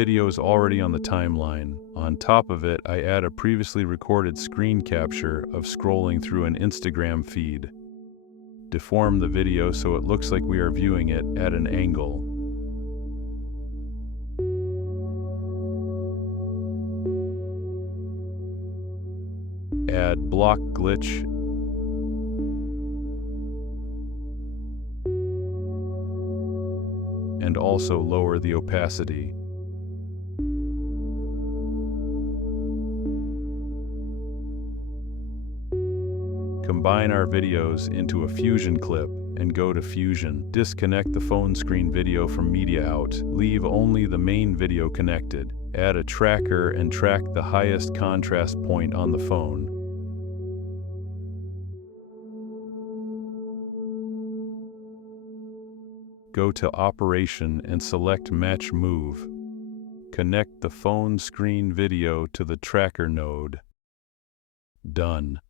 video is already on the timeline. On top of it, I add a previously recorded screen capture of scrolling through an Instagram feed. Deform the video so it looks like we are viewing it at an angle. Add block glitch and also lower the opacity. Combine our videos into a Fusion clip and go to Fusion. Disconnect the phone screen video from media out. Leave only the main video connected. Add a tracker and track the highest contrast point on the phone. Go to Operation and select Match Move. Connect the phone screen video to the tracker node. Done.